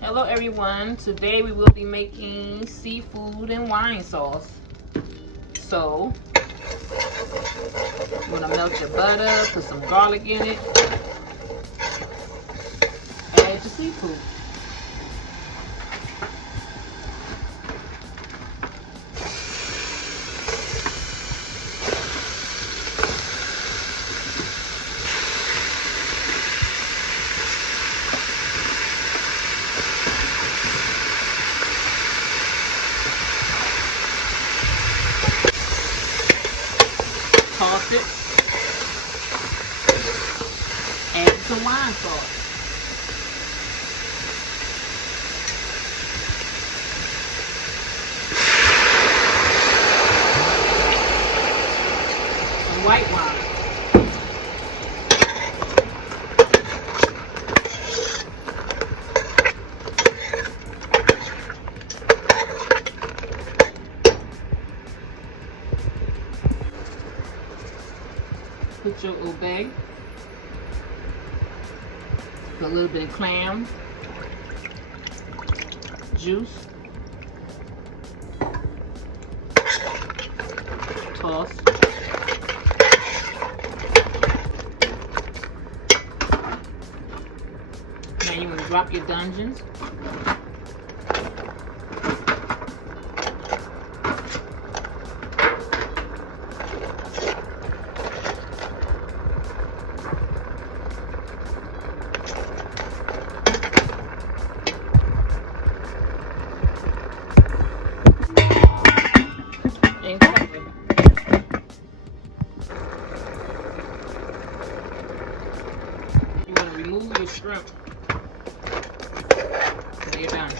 Hello everyone, today we will be making seafood and wine sauce. So, you want to melt your butter, put some garlic in it, add your seafood. Toss it, add some wine sauce. Some white wine. Put your obey. Put a little bit of clam juice. Toss. Now you want to drop your dungeons. And cover it. You want to remove your shrimp so they're done.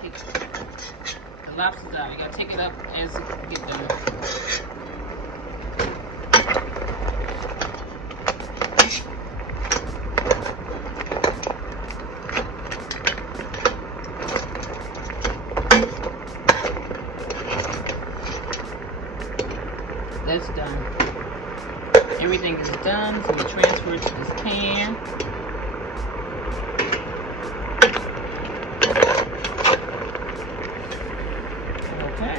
Take the lobsters out. You gotta take it up as you get them. That's done. Everything is done, so we transfer it to this pan. Okay.